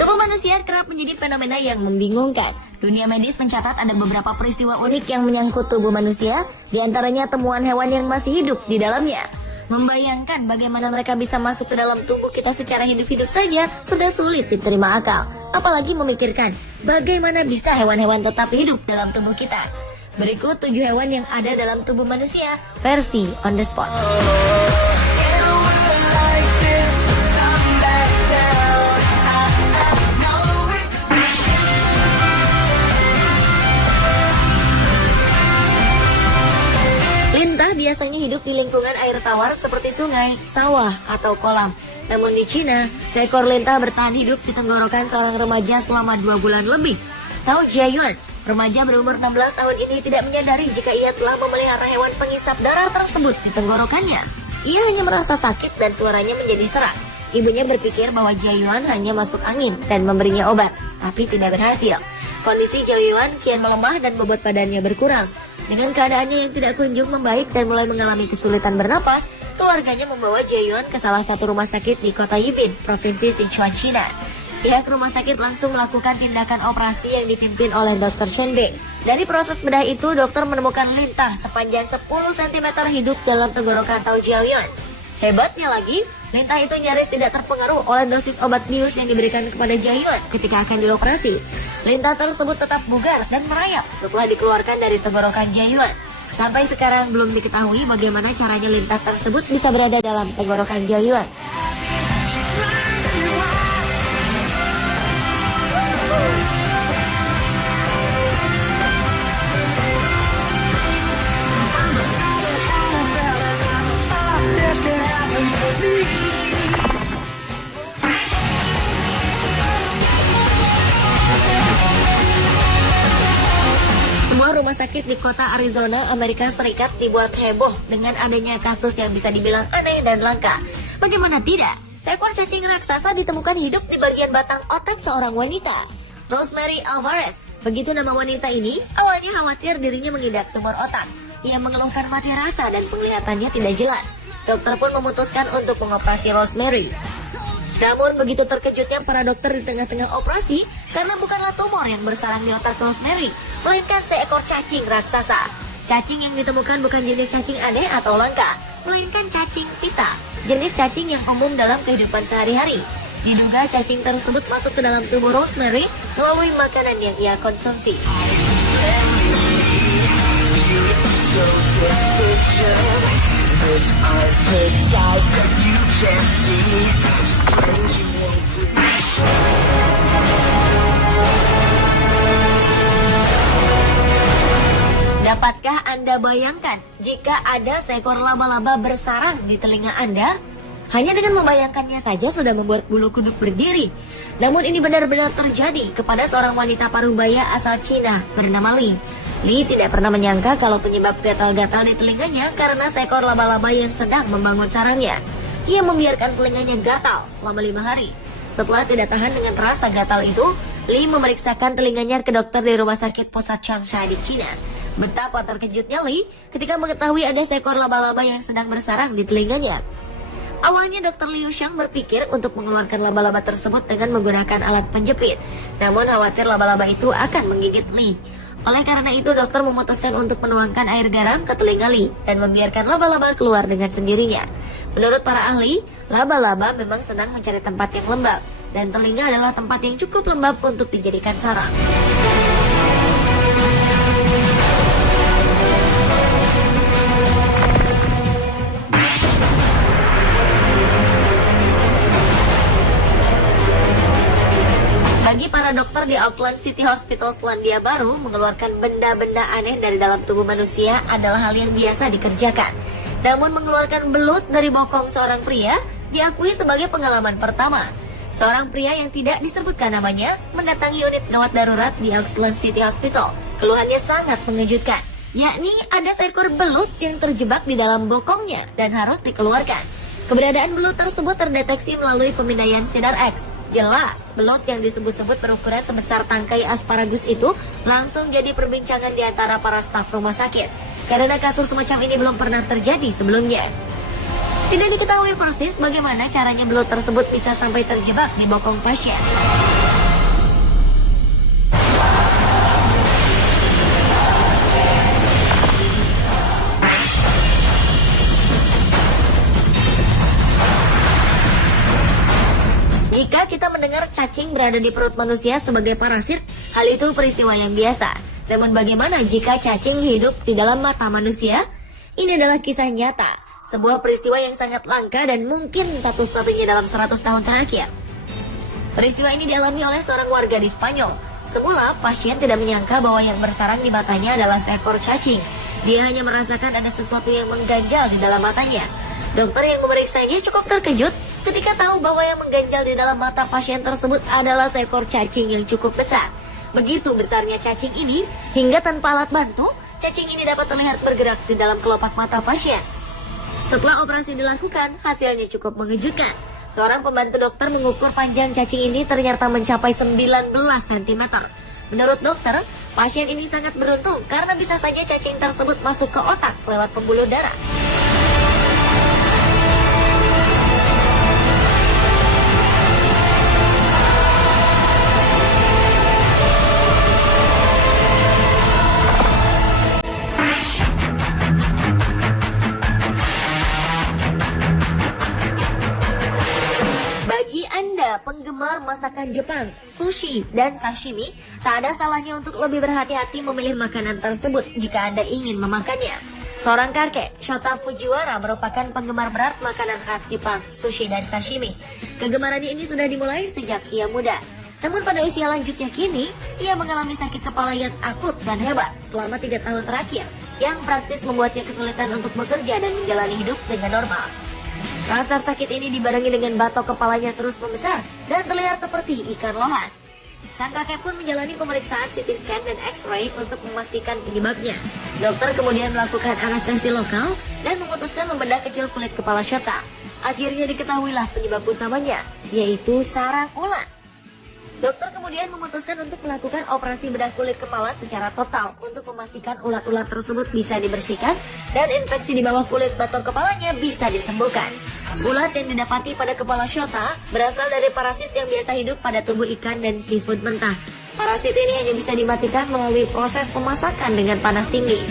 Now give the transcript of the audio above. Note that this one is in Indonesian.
Tubuh manusia kerap menjadi fenomena yang membingungkan. Dunia medis mencatat ada beberapa peristiwa unik yang menyangkut tubuh manusia, di antaranya temuan hewan yang masih hidup di dalamnya. Membayangkan bagaimana mereka bisa masuk ke dalam tubuh kita secara hidup-hidup saja sudah sulit diterima akal. Apalagi memikirkan bagaimana bisa hewan-hewan tetap hidup dalam tubuh kita. Berikut 7 hewan yang ada dalam tubuh manusia versi on the spot. Lintah biasanya hidup di lingkungan air tawar seperti sungai, sawah, atau kolam. Namun di Cina, seekor lintah bertahan hidup di tenggorokan seorang remaja selama 2 bulan lebih. Tao Jiayuan, remaja berumur 16 tahun ini tidak menyadari jika ia telah memelihara hewan penghisap darah tersebut di tenggorokannya. Ia hanya merasa sakit dan suaranya menjadi serak. Ibunya berpikir bahwa Jiayuan hanya masuk angin dan memberinya obat, tapi tidak berhasil. Kondisi Jiayuan kian melemah dan bobot badannya berkurang. Dengan keadaannya yang tidak kunjung membaik dan mulai mengalami kesulitan bernapas, keluarganya membawa Jiayuan ke salah satu rumah sakit di kota Yibin, Provinsi Sichuan, China. Pihak rumah sakit langsung melakukan tindakan operasi yang dipimpin oleh Dr. Chen Bing. Dari proses bedah itu, dokter menemukan lintah sepanjang 10 cm hidup dalam tenggorokan Tao Jiayuan. Hebatnya lagi, lintah itu nyaris tidak terpengaruh oleh dosis obat bius yang diberikan kepada Jiayuan ketika akan dioperasi. Lintah tersebut tetap bugar dan merayap setelah dikeluarkan dari tenggorokan Jiayuan. Sampai sekarang belum diketahui bagaimana caranya lintah tersebut bisa berada dalam tenggorokan Jiayuan. Sebuah rumah sakit di kota Arizona, Amerika Serikat dibuat heboh dengan adanya kasus yang bisa dibilang aneh dan langka. Bagaimana tidak? Seekor cacing raksasa ditemukan hidup di bagian batang otak seorang wanita. Rosemary Alvarez, begitu nama wanita ini, awalnya khawatir dirinya mengidap tumor otak. Ia mengeluhkan mati rasa dan penglihatannya tidak jelas. Dokter pun memutuskan untuk mengoperasi Rosemary. Namun begitu terkejutnya para dokter di tengah-tengah operasi karena bukanlah tumor yang bersarang di otak Rosemary, melainkan seekor cacing raksasa. Cacing yang ditemukan bukan jenis cacing aneh atau langka, melainkan cacing pita, jenis cacing yang umum dalam kehidupan sehari-hari. Diduga cacing tersebut masuk ke dalam tubuh Rosemary melalui makanan yang ia konsumsi. Dapatkah Anda bayangkan jika ada seekor laba-laba bersarang di telinga Anda? Hanya dengan membayangkannya saja sudah membuat bulu kuduk berdiri. Namun ini benar-benar terjadi kepada seorang wanita parubaya asal Cina bernama Li. Li tidak pernah menyangka kalau penyebab gatal-gatal di telinganya karena seekor laba-laba yang sedang membangun sarangnya. Ia membiarkan telinganya gatal selama 5 hari. Setelah tidak tahan dengan rasa gatal itu, Li memeriksakan telinganya ke dokter di rumah sakit pusat Changsha di Cina. Betapa terkejutnya Li ketika mengetahui ada seekor laba-laba yang sedang bersarang di telinganya. Awalnya Dr. Liu Shang berpikir untuk mengeluarkan laba-laba tersebut dengan menggunakan alat penjepit. Namun khawatir laba-laba itu akan menggigit Li. Oleh karena itu dokter memutuskan untuk menuangkan air garam ke telinga Li dan membiarkan laba-laba keluar dengan sendirinya. Menurut para ahli, laba-laba memang senang mencari tempat yang lembab, dan telinga adalah tempat yang cukup lembab untuk dijadikan sarang. Bagi para dokter di Auckland City Hospital Selandia Baru, mengeluarkan benda-benda aneh dari dalam tubuh manusia adalah hal yang biasa dikerjakan. Namun mengeluarkan belut dari bokong seorang pria diakui sebagai pengalaman pertama. Seorang pria yang tidak disebutkan namanya mendatangi unit gawat darurat di Auckland City Hospital. Keluhannya sangat mengejutkan, yakni ada seekor belut yang terjebak di dalam bokongnya dan harus dikeluarkan. Keberadaan belut tersebut terdeteksi melalui pemindaian sinar X. Jelas, belut yang disebut-sebut berukuran sebesar tangkai asparagus itu langsung jadi perbincangan di antara para staf rumah sakit. Karena kasus semacam ini belum pernah terjadi sebelumnya. Tidak diketahui persis bagaimana caranya belut tersebut bisa sampai terjebak di bokong pasien. Jika kita mendengar cacing berada di perut manusia sebagai parasit, hal itu peristiwa yang biasa. Namun bagaimana jika cacing hidup di dalam mata manusia? Ini adalah kisah nyata, sebuah peristiwa yang sangat langka dan mungkin satu-satunya dalam 100 tahun terakhir. Peristiwa ini dialami oleh seorang warga di Spanyol. Semula, pasien tidak menyangka bahwa yang bersarang di matanya adalah seekor cacing. Dia hanya merasakan ada sesuatu yang mengganjal di dalam matanya. Dokter yang memeriksanya cukup terkejut ketika tahu bahwa yang mengganjal di dalam mata pasien tersebut adalah seekor cacing yang cukup besar. Begitu besarnya cacing ini, hingga tanpa alat bantu, cacing ini dapat terlihat bergerak di dalam kelopak mata pasien. Setelah operasi dilakukan, hasilnya cukup mengejutkan. Seorang pembantu dokter mengukur panjang cacing ini ternyata mencapai 19 cm. Menurut dokter, pasien ini sangat beruntung karena bisa saja cacing tersebut masuk ke otak lewat pembuluh darah. Bagi Anda penggemar masakan Jepang, sushi, dan sashimi, tak ada salahnya untuk lebih berhati-hati memilih makanan tersebut jika Anda ingin memakannya. Seorang kakek, Shota Fujiwara, merupakan penggemar berat makanan khas Jepang, sushi, dan sashimi. Kegemarannya ini sudah dimulai sejak ia muda. Namun pada usia lanjutnya kini, ia mengalami sakit kepala yang akut dan hebat selama 3 tahun terakhir, yang praktis membuatnya kesulitan untuk bekerja dan menjalani hidup dengan normal. Rasa sakit ini dibarengi dengan batok kepalanya terus membesar dan terlihat seperti ikan lohan. Sang kakek pun menjalani pemeriksaan CT scan dan X-ray untuk memastikan penyebabnya. Dokter kemudian melakukan anestesi lokal dan memutuskan membedah kecil kulit kepala Shota. Akhirnya diketahuilah penyebab utamanya, yaitu sarang ulat. Dokter kemudian memutuskan untuk melakukan operasi bedah kulit kepala secara total untuk memastikan ulat-ulat tersebut bisa dibersihkan dan infeksi di bawah kulit batok kepalanya bisa disembuhkan. Ulat yang didapati pada kepala Shota berasal dari parasit yang biasa hidup pada tubuh ikan dan seafood mentah. Parasit ini hanya bisa dimatikan melalui proses pemasakan dengan panas tinggi.